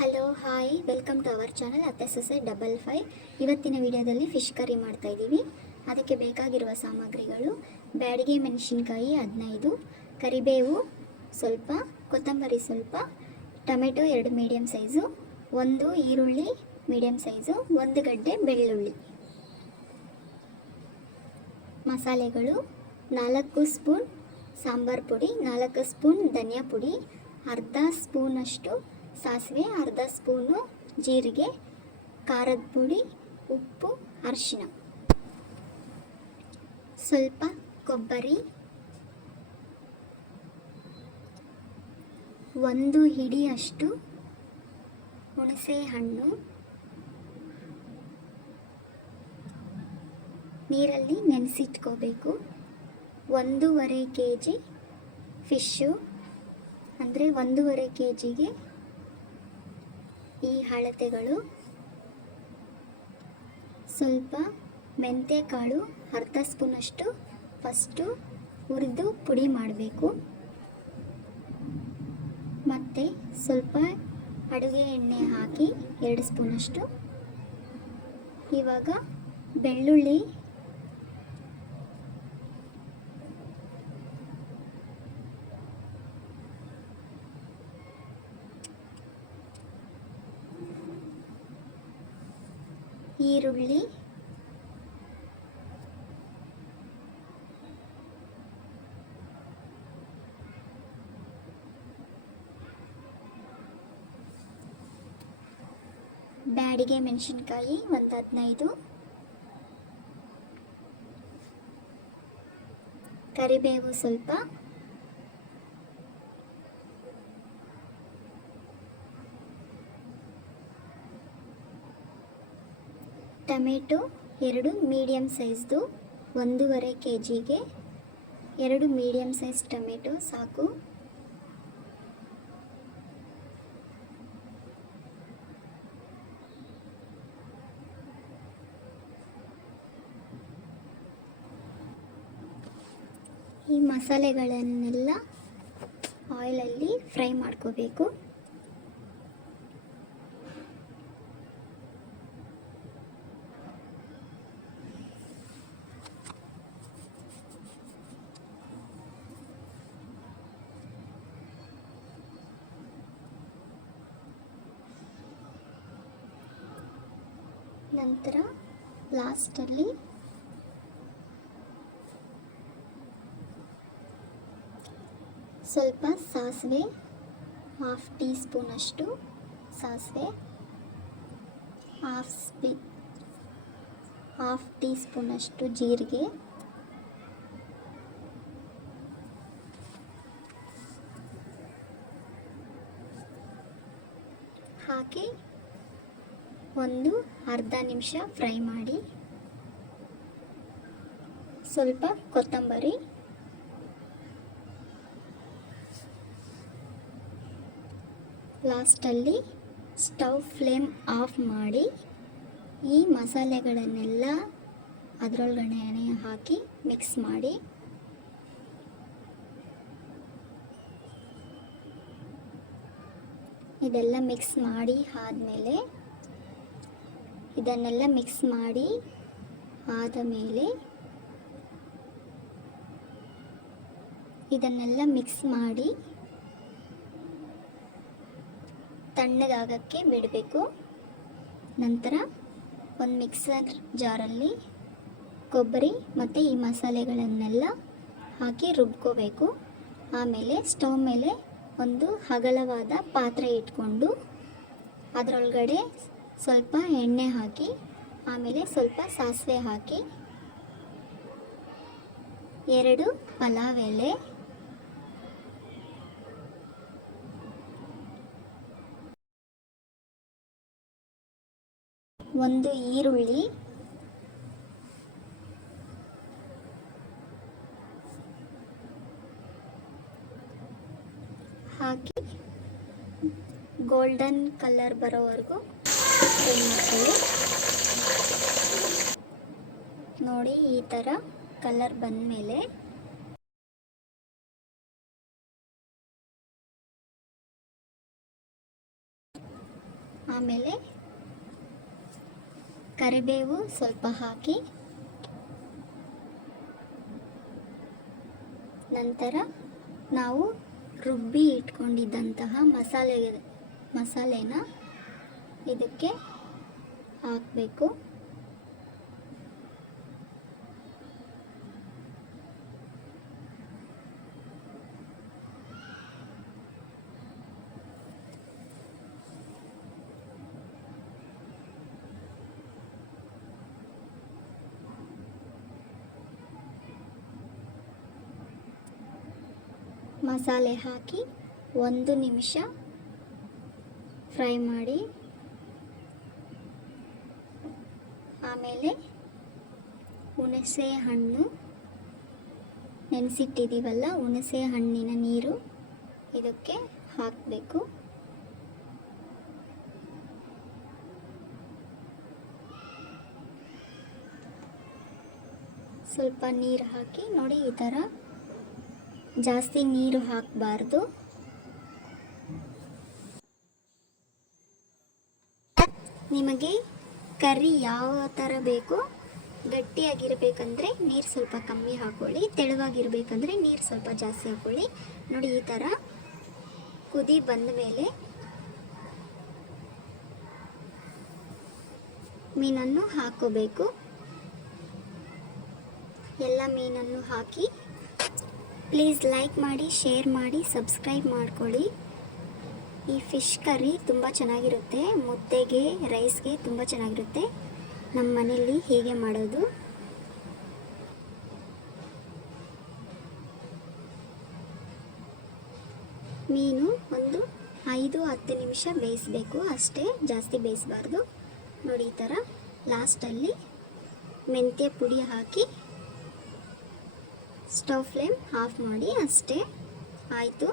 Hello hi welcome to our channel ಅತ್ತೆ ಸೊಸೆ 55. ಇವತ್ತಿನ ವಿಡಿಯೋದಲ್ಲಿ ಫಿಶ್ ಕರಿ ಮಾಡ್ತಾ ಇದ್ದೀವಿ. ಅದಕ್ಕೆ ಬೇಕಾಗಿರುವ ಸಾಮಗ್ರಿಗಳು: ಬ್ಯಾಡಿಗೆ ಮೆಣಸಿನಕಾಯಿ 15, ಕರಿಬೇವು ಸ್ವಲ್ಪ, ಕೊತ್ತಂಬರಿ ಸ್ವಲ್ಪ, ಟೊಮೆಟೊ 2 ಮೀಡಿಯಮ್ ಸೈಜು, 1 ಈರುಳ್ಳಿ ಮೀಡಿಯಮ್ ಸೈಜು, 1 ಗಡ್ಡೆ ಬೆಳ್ಳುಳ್ಳಿ. ಮಸಾಲೆಗಳು: 4 ಸ್ಪೂನ್ ಸಾಂಬಾರ್ ಪುಡಿ, 4 ಸ್ಪೂನ್ ಧನಿಯಾ ಪುಡಿ, ಅರ್ಧ ಸ್ಪೂನಷ್ಟು ಸಾಸಿವೆ, ಅರ್ಧ ಸ್ಪೂನು ಜೀರಿಗೆ, ಖಾರದ ಪುಡಿ, ಉಪ್ಪು, ಅರಿಶಿನ, ಸ್ವಲ್ಪ ಕೊಬ್ಬರಿ, 1 ಹಿಡಿಯಷ್ಟು ಹುಣಸೆ ಹಣ್ಣು, ನೀರಲ್ಲಿ ನೆನೆಸಿಟ್ಕೋಬೇಕು. 1.5 kg ಫಿಶ್ಶು, ಅಂದರೆ 1.5 kgಗೆ ಈ ಅಳತೆಗಳು. ಸ್ವಲ್ಪ ಮೆಂತ್ಯ ಕಾಳು ಅರ್ಧ ಸ್ಪೂನಷ್ಟು ಫಸ್ಟು ಹುರಿದು ಪುಡಿ ಮಾಡಬೇಕು. ಮತ್ತು ಸ್ವಲ್ಪ ಅಡುಗೆ ಎಣ್ಣೆ ಹಾಕಿ 2 ಸ್ಪೂನಷ್ಟು. ಇವಾಗ ಬೆಳ್ಳುಳ್ಳಿ ಈರುಳ್ಳಿ, ಬ್ಯಾಡಿಗೆ ಮೆಣಸಿನಕಾಯಿ 15, ಕರಿಬೇವು ಸ್ವಲ್ಪ, ಟೊಮೆಟೊ 2 ಮೀಡಿಯಮ್ ಸೈಜ್ದು, 1.5 kgಗೆ 2 ಮೀಡಿಯಮ್ ಸೈಜ್ ಟೊಮೆಟೊ ಸಾಕು. ಈ ಮಸಾಲೆಗಳನ್ನೆಲ್ಲ ಆಯಿಲಲ್ಲಿ ಫ್ರೈ ಮಾಡ್ಕೋಬೇಕು. ನಂತರ ಲಾಸ್ಟಲ್ಲಿ ಸ್ವಲ್ಪ ಸಾಸಿವೆ, ಹಾಫ್ ಟೀ ಸ್ಪೂನಷ್ಟು ಸಾಸಿವೆ, ಹಾಫ್ ಟೀ ಸ್ಪೂನಷ್ಟು ಜೀರಿಗೆ, ಹಾಕಿ ಒಂದು ಅರ್ಧ ನಿಮಿಷ ಫ್ರೈ ಮಾಡಿ. ಸ್ವಲ್ಪ ಕೊತ್ತಂಬರಿ, ಲಾಸ್ಟಲ್ಲಿ ಸ್ಟವ್ ಫ್ಲೇಮ್ ಆಫ್ ಮಾಡಿ ಈ ಮಸಾಲೆಗಳನ್ನೆಲ್ಲ ಅದರೊಳಗಡೆ ಹಾಕಿ ಮಿಕ್ಸ್ ಮಾಡಿ. ಇದೆಲ್ಲ ಮಿಕ್ಸ್ ಮಾಡಿ ಆದಮೇಲೆ ಇದನ್ನೆಲ್ಲ ಮಿಕ್ಸ್ ಮಾಡಿ ಆದಮೇಲೆ ಇದನ್ನೆಲ್ಲ ಮಿಕ್ಸ್ ಮಾಡಿ ತಣ್ಣಗಾಗಕ್ಕೆ ಬಿಡಬೇಕು. ನಂತರ ಒಂದು ಮಿಕ್ಸರ್ ಜಾರಲ್ಲಿ ಕೊಬ್ಬರಿ ಮತ್ತು ಈ ಮಸಾಲೆಗಳನ್ನೆಲ್ಲ ಹಾಕಿ ರುಬ್ಕೋಬೇಕು. ಆಮೇಲೆ ಸ್ಟವ್ ಮೇಲೆ ಒಂದು ಅಗಲವಾದ ಪಾತ್ರೆ ಇಟ್ಕೊಂಡು ಅದರೊಳಗಡೆ ಸ್ವಲ್ಪ ಎಣ್ಣೆ ಹಾಕಿ, ಆಮೇಲೆ ಸ್ವಲ್ಪ ಸಾಸಿವೆ ಹಾಕಿ, 2 ಪಲಾವ್ ಎಲೆ, ಒಂದು ಈರುಳ್ಳಿ, ಹಾಕಿ ಗೋಲ್ಡನ್ ಕಲರ್ ಬರೋವರೆಗೂ ಫ್ರೈ ಮಾಡ್ಕೊಳ್ಳಿ. ನೋಡಿ, ಈ ಥರ ಕಲರ್ ಬಂದಮೇಲೆ ಆಮೇಲೆ ಕರಿಬೇವು ಸ್ವಲ್ಪ ಹಾಕಿ, ನಂತರ ನಾವು ರುಬ್ಬಿ ಇಟ್ಕೊಂಡಿದ್ದಂತಹ ಮಸಾಲೆನ ಇದಕ್ಕೆ ಹಾಕಬೇಕು. ಮಸಾಲೆ ಹಾಕಿ 1 ನಿಮಿಷ ಫ್ರೈ ಮಾಡಿ, ಆಮೇಲೆ ಹುಣಸೆ ಹಣ್ಣು ನೆನೆಸಿಟ್ಟಿದ್ದೀವಲ್ಲ, ಹುಣಸೆ ಹಣ್ಣಿನ ನೀರು ಇದಕ್ಕೆ ಹಾಕಬೇಕು. ಸ್ವಲ್ಪ ನೀರು ಹಾಕಿ ನೋಡಿ, ಈ ಥರ ಜಾಸ್ತಿ ನೀರು ಹಾಕಬಾರ್ದು. ನಿಮಗೆ ಕರ್ರಿ ಯಾವ ಥರ ಬೇಕು, ಗಟ್ಟಿಯಾಗಿರಬೇಕಂದ್ರೆ ನೀರು ಸ್ವಲ್ಪ ಕಮ್ಮಿ ಹಾಕ್ಕೊಳ್ಳಿ, ತೆಳುವಾಗಿರಬೇಕಂದ್ರೆ ನೀರು ಸ್ವಲ್ಪ ಜಾಸ್ತಿ ಹಾಕ್ಕೊಳ್ಳಿ. ನೋಡಿ, ಈ ಥರ ಕುದಿ ಬಂದ ಮೇಲೆ ಮೀನನ್ನು ಹಾಕೋಬೇಕು. ಎಲ್ಲ ಮೀನನ್ನು ಹಾಕಿ, ಪ್ಲೀಸ್ ಲೈಕ್ ಮಾಡಿ, ಶೇರ್ ಮಾಡಿ, ಸಬ್ಸ್ಕ್ರೈಬ್ ಮಾಡ್ಕೊಳ್ಳಿ. ಈ ಫಿಶ್ ಕರ್ರಿ ತುಂಬ ಚೆನ್ನಾಗಿರುತ್ತೆ, ಮುದ್ದೆಗೆ, ರೈಸ್ಗೆ ತುಂಬ ಚೆನ್ನಾಗಿರುತ್ತೆ. ನಮ್ಮ ಮನೆಯಲ್ಲಿ ಹೀಗೆ ಮಾಡೋದು. ಮೀನು ಒಂದು 5-10 ನಿಮಿಷ ಬೇಯಿಸಬೇಕು ಅಷ್ಟೇ, ಜಾಸ್ತಿ ಬೇಯಿಸಬಾರ್ದು. ನೋಡಿ, ಈ ಥರ ಲಾಸ್ಟಲ್ಲಿ ಮೆಂತ್ಯ ಪುಡಿ ಹಾಕಿ ಸ್ಟವ್ ಫ್ಲೇಮ್ ಆಫ್ ಮಾಡಿ, ಅಷ್ಟೇ ಆಯಿತು.